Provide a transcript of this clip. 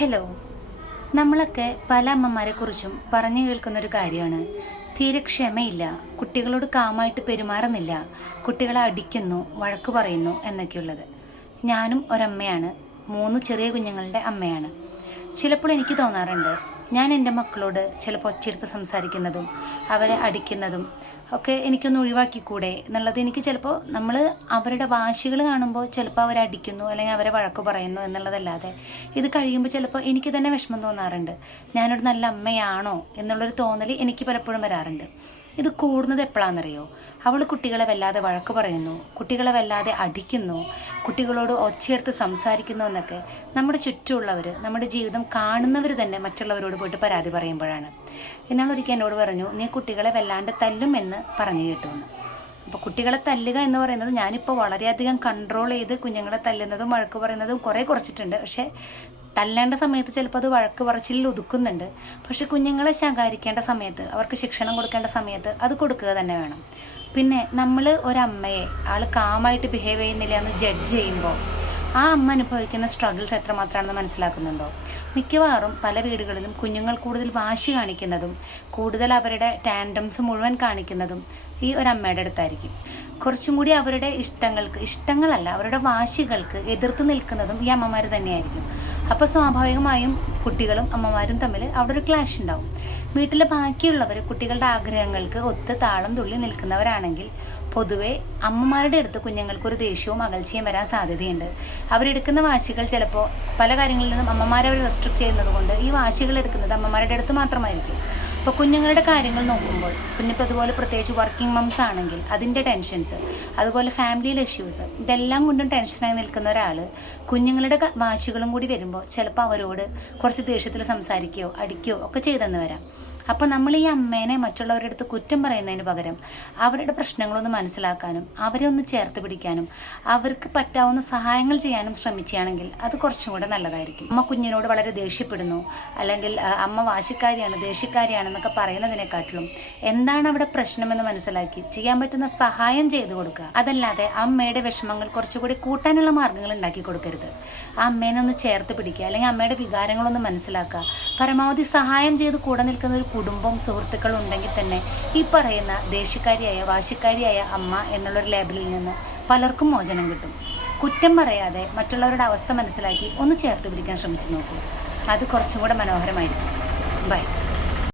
Hello. നമ്മളൊക്കെ പല അമ്മമാരെക്കുറിച്ചും പറഞ്ഞു കേൾക്കുന്നൊരു കാര്യമാണ്, തീരെ ക്ഷമയില്ല, കുട്ടികളോട് കാമായിട്ട് പെരുമാറുന്നില്ല, കുട്ടികളെ അടിക്കുന്നു, വഴക്ക് പറയുന്നു എന്നൊക്കെയുള്ളത്. ഞാനും ഒരമ്മയാണ്, 3 ചെറിയ കുഞ്ഞുങ്ങളുടെ അമ്മയാണ്. ചിലപ്പോൾ എനിക്ക് തോന്നാറുണ്ട്, ഞാൻ എൻ്റെ മക്കളോട് ചിലപ്പോൾ ഒച്ചയെടുത്ത് സംസാരിക്കുന്നതും അവരെ അടിക്കുന്നതും ഒക്കെ എനിക്കൊന്ന് ഒഴിവാക്കിക്കൂടെ എന്നുള്ളത്. എനിക്ക് ചിലപ്പോൾ നമ്മൾ അവരുടെ വാശികൾ കാണുമ്പോൾ ചിലപ്പോൾ അവരെ അടിക്കുന്നു അല്ലെങ്കിൽ അവരെ വഴക്ക് പറയുന്നു എന്നുള്ളതല്ലാതെ ഇത് കഴിയുമ്പോൾ ചിലപ്പോൾ എനിക്ക് തന്നെ വിഷമം തോന്നാറുണ്ട്. ഞാനൊരു നല്ല അമ്മയാണോ എന്നുള്ളൊരു തോന്നൽ എനിക്ക് പലപ്പോഴും വരാറുണ്ട്. ഇത് കൂടുന്നത് എപ്പോഴാണെന്നറിയോ? അവൾ കുട്ടികളെ വല്ലാതെ വഴക്ക് പറയുന്നു, കുട്ടികളെ വല്ലാതെ അടിക്കുന്നു, കുട്ടികളോട് ഒച്ചയെടുത്ത് സംസാരിക്കുന്നു എന്നൊക്കെ നമ്മുടെ ചുറ്റുമുള്ളവർ, നമ്മുടെ ജീവിതം കാണുന്നവർ തന്നെ മറ്റുള്ളവരോട് പോയിട്ട് പരാതി പറയുമ്പോഴാണ്. ഒരിക്കൽ എന്നോട് പറഞ്ഞു, നീ കുട്ടികളെ വല്ലാണ്ട് തല്ലുമെന്ന് പറഞ്ഞു കേട്ടുവെന്ന്. അപ്പോൾ കുട്ടികളെ തല്ലുക എന്ന് പറയുന്നത് ഞാനിപ്പോൾ വളരെയധികം കൺട്രോൾ ചെയ്ത് കുഞ്ഞുങ്ങളെ തല്ലുന്നതും വഴക്ക് പറയുന്നതും കുറച്ചിട്ടുണ്ട്. പക്ഷേ തല്ലേണ്ട സമയത്ത് ചിലപ്പോൾ അത് വഴക്ക് പറച്ചിലിൽ ഒതുക്കുന്നുണ്ട്. പക്ഷെ കുഞ്ഞുങ്ങളെ ശകാരിക്കേണ്ട സമയത്ത്, അവർക്ക് ശിക്ഷണം കൊടുക്കേണ്ട സമയത്ത് അത് കൊടുക്കുക തന്നെ വേണം. പിന്നെ നമ്മൾ ഒരമ്മയെ ആൾ കാമായിട്ട് ബിഹേവ് ചെയ്യുന്നില്ല എന്ന് ജഡ്ജ് ചെയ്യുമ്പോൾ ആ അമ്മ അനുഭവിക്കുന്ന സ്ട്രഗിൾസ് എത്രമാത്രമാണെന്ന് മനസ്സിലാക്കുന്നുണ്ടോ? മിക്കവാറും പല വീടുകളിലും കുഞ്ഞുങ്ങൾ കൂടുതൽ വാശി കാണിക്കുന്നതും കൂടുതൽ അവരുടെ ടാൻഡംസ് മുഴുവൻ കാണിക്കുന്നതും ഈ ഒരമ്മയുടെ അടുത്തായിരിക്കും. കുറച്ചും കൂടി അവരുടെ ഇഷ്ടങ്ങളല്ല, അവരുടെ വാശികൾക്ക് എതിർത്ത് നിൽക്കുന്നതും ഈ അമ്മമാർ തന്നെയായിരിക്കും. അപ്പോൾ സ്വാഭാവികമായും കുട്ടികളും അമ്മമാരും തമ്മിൽ അവിടെ ഒരു ക്ലാഷ് ഉണ്ടാവും. വീട്ടിലെ ബാക്കിയുള്ളവർ കുട്ടികളുടെ ആഗ്രഹങ്ങൾക്ക് ഒത്ത് താളം തുള്ളി നിൽക്കുന്നവരാണെങ്കിൽ പൊതുവെ അമ്മമാരുടെ അടുത്ത് കുഞ്ഞുങ്ങൾക്കൊരു ദേഷ്യവും അകൽച്ചയും വരാൻ സാധ്യതയുണ്ട്. അവരെടുക്കുന്ന വാശികൾ ചിലപ്പോൾ പല കാര്യങ്ങളിൽ നിന്നും അമ്മമാരെ അവർ റെസ്ട്രിക്റ്റ് ചെയ്യുന്നത് കൊണ്ട് ഈ വാശികൾ എടുക്കുന്നത് അമ്മമാരുടെ അടുത്ത് മാത്രമായിരിക്കും. അപ്പോൾ കുഞ്ഞുങ്ങളുടെ കാര്യങ്ങൾ നോക്കുമ്പോൾ, പിന്നെ ഇപ്പോൾ അതുപോലെ പ്രത്യേകിച്ച് വർക്കിംഗ് മംസ് ആണെങ്കിൽ അതിൻ്റെ ടെൻഷൻസ്, അതുപോലെ ഫാമിലിയിലെ ഇഷ്യൂസ്, ഇതെല്ലാം കൊണ്ടും ടെൻഷനായി നിൽക്കുന്ന ഒരാൾ കുഞ്ഞുങ്ങളുടെ വാശികളും കൂടി വരുമ്പോൾ ചിലപ്പോൾ അവരോട് കുറച്ച് ദേഷ്യത്തിൽ സംസാരിക്കുകയോ അടിക്കുകയോ ഒക്കെ ചെയ്തെന്ന് വരാം. അപ്പോൾ നമ്മൾ ഈ അമ്മേനെ മറ്റുള്ളവരുടെ അടുത്ത് കുറ്റം പറയുന്നതിന് പകരം അവരുടെ പ്രശ്നങ്ങളൊന്ന് മനസ്സിലാക്കാനും അവരെ ഒന്ന് ചേർത്ത് പിടിക്കാനും അവർക്ക് പറ്റാവുന്ന സഹായങ്ങൾ ചെയ്യാനും ശ്രമിക്കുകയാണെങ്കിൽ അത് കുറച്ചും കൂടെ നല്ലതായിരിക്കും. അമ്മ കുഞ്ഞിനോട് വളരെ ദേഷ്യപ്പെടുന്നു, അല്ലെങ്കിൽ അമ്മ വാശിക്കാരിയാണ്, ദേഷ്യക്കാരിയാണെന്നൊക്കെ പറയുന്നതിനെക്കാട്ടിലും എന്താണ് അവിടെ പ്രശ്നമെന്ന് മനസ്സിലാക്കി ചെയ്യാൻ പറ്റുന്ന സഹായം ചെയ്തു കൊടുക്കുക. അതല്ലാതെ അമ്മയുടെ വിഷമങ്ങൾ കുറച്ചുകൂടി കൂട്ടാനുള്ള മാർഗ്ഗങ്ങൾ ഉണ്ടാക്കി കൊടുക്കരുത്. ആ അമ്മേനെ ഒന്ന് ചേർത്ത് പിടിക്കുക, അല്ലെങ്കിൽ അമ്മയുടെ വികാരങ്ങളൊന്ന് മനസ്സിലാക്കുക. പരമാവധി സഹായം ചെയ്ത് കൂടെ നിൽക്കുന്ന ഒരു കുടുംബം, സുഹൃത്തുക്കളും ഉണ്ടെങ്കിൽ തന്നെ ഈ പറയുന്ന ദേഷ്യക്കാരിയായ വാശിക്കാരിയായ അമ്മ എന്നുള്ളൊരു ലേബലിൽ നിന്ന് പലർക്കും മോചനം കിട്ടും. കുറ്റം പറയാതെ മറ്റുള്ളവരുടെ അവസ്ഥ മനസ്സിലാക്കി ഒന്ന് ചേർത്ത് പിടിക്കാൻ ശ്രമിച്ചു നോക്കൂ. അത് കുറച്ചും കൂടെ മനോഹരമായിരിക്കും. ബൈ.